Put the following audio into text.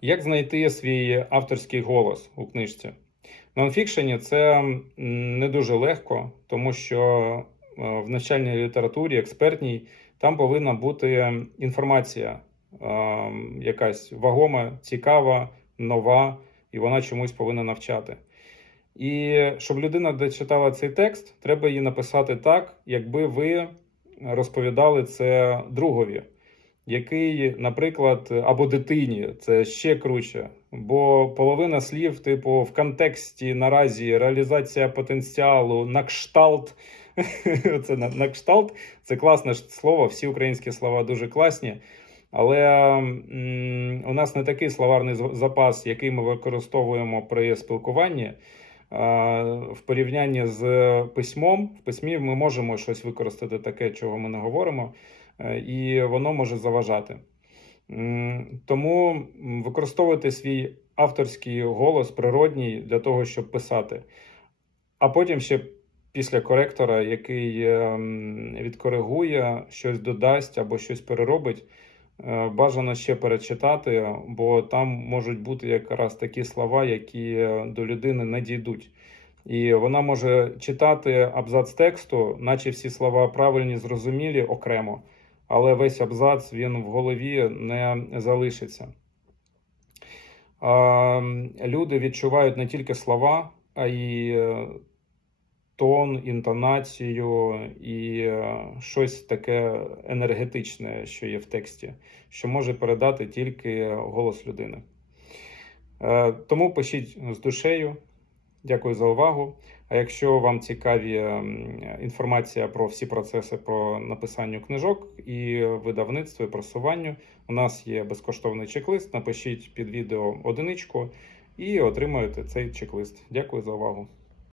Як знайти свій авторський голос у книжці? Нонфікшені це не дуже легко, тому що е, в навчальній літературі, експертній, там повинна бути інформація е, якась вагома, цікава, нова, і вона чомусь повинна навчати. І щоб людина дочитала цей текст, треба її написати так, якби ви розповідали це другові який, наприклад, або дитині, це ще круче. Бо половина слів, типу, в контексті наразі реалізація потенціалу на кшталт. Це на, на кшталт, це класне слово. Всі українські слова дуже класні. Але м, у нас не такий словарний запас, який ми використовуємо при спілкуванні. А, В порівнянні з письмом, в письмі ми можемо щось використати таке, чого ми не говоримо і воно може заважати. Тому м, використовуйте свій авторський голос природній для того, щоб писати. А потім ще після коректора, який ем, відкоригує, щось додасть або щось переробить, е, бажано ще перечитати, бо там можуть бути якраз такі слова, які е, до людини не дійдуть. І вона може читати абзац тексту, наче всі слова правильні, зрозумілі окремо але весь абзац він в голові не залишиться. Люди відчувають не тільки слова, а й е, тон, інтонацію і е, щось таке енергетичне, що є в тексті, що може передати тільки голос людини. Е, Тому пишіть з душею. Дякую за увагу. А якщо вам цікаві ем, інформація про всі процеси по написанню книжок і видавництво, і просуванню, у нас є безкоштовний чек-лист. Напишіть під відео одиничку і отримаєте цей чек-лист. Дякую за увагу.